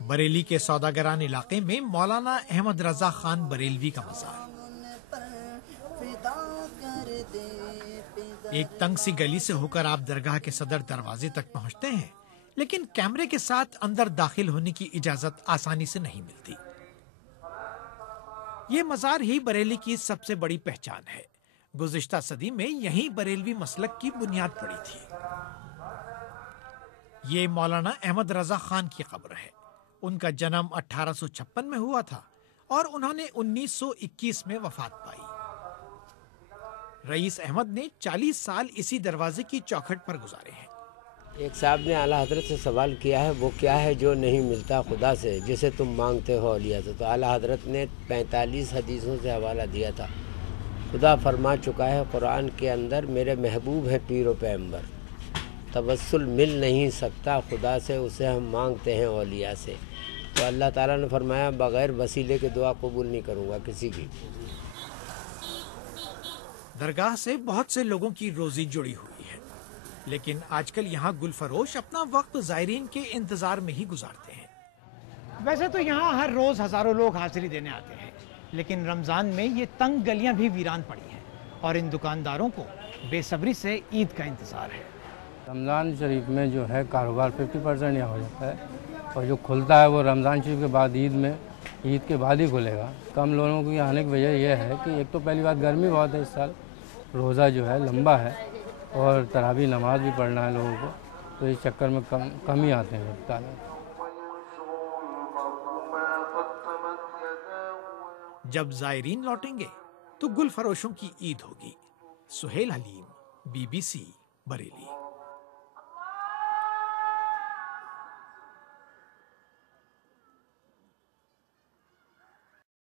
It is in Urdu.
بریلی کے سوداگران علاقے میں مولانا احمد رضا خان بریلوی کا مزار۔ ایک تنگ سی گلی سے ہو کر آپ درگاہ کے صدر دروازے تک پہنچتے ہیں، لیکن کیمرے کے ساتھ اندر داخل ہونے کی اجازت آسانی سے نہیں ملتی۔ یہ مزار ہی بریلی کی سب سے بڑی پہچان ہے۔ گزشتہ صدی میں یہیں بریلوی مسلک کی بنیاد پڑی تھی۔ یہ مولانا احمد رضا خان کی قبر ہے۔ ان کا جنم 1856 میں ہوا تھا اور انہوں نے 1921 میں وفات پائی۔ رئیس احمد نے 40 سال اسی دروازے کی چوکھٹ پر گزارے ہیں۔ ایک صاحب نے اعلیٰ حضرت سے سوال کیا ہے، وہ کیا ہے جو نہیں ملتا خدا سے جسے تم مانگتے ہو اولیاء سے؟ تو اعلیٰ حضرت نے 45 حدیثوں سے حوالہ دیا تھا۔ خدا فرما چکا ہے قرآن کے اندر، میرے محبوب ہیں پیر و پیغمبر، توسل مل نہیں سکتا خدا سے، اسے ہم مانگتے ہیں اولیاء سے۔ تو اللہ تعالیٰ نے فرمایا بغیر وسیلے کے دعا قبول نہیں کروں گا کسی کی۔ درگاہ سے بہت سے لوگوں کی روزی جڑی ہوئی ہے، لیکن آج کل یہاں گل فروش اپنا وقت زائرین کے انتظار میں ہی گزارتے ہیں۔ ویسے تو یہاں ہر روز ہزاروں لوگ حاضری دینے آتے ہیں، لیکن رمضان میں یہ تنگ گلیاں بھی ویران پڑی ہیں اور ان دکانداروں کو بے صبری سے عید کا انتظار ہے۔ رمضان شریف میں جو ہے کاروبار 50% یہاں ہو جاتا ہے، اور جو کھلتا ہے وہ رمضان شریف کے بعد عید کے بعد ہی کھلے گا۔ کم لوگوں کی آنے کی وجہ یہ ہے کہ ایک تو پہلی بات گرمی بہت ہے اس سال، روزہ جو ہے لمبا ہے اور تراویح نماز بھی پڑھنا ہے لوگوں کو، تو اس چکر میں کم ہی آتے ہیں تعداد۔ جب زائرین لوٹیں گے تو گل فروشوں کی عید ہوگی۔ سہیل حلیم، BBC بریلی۔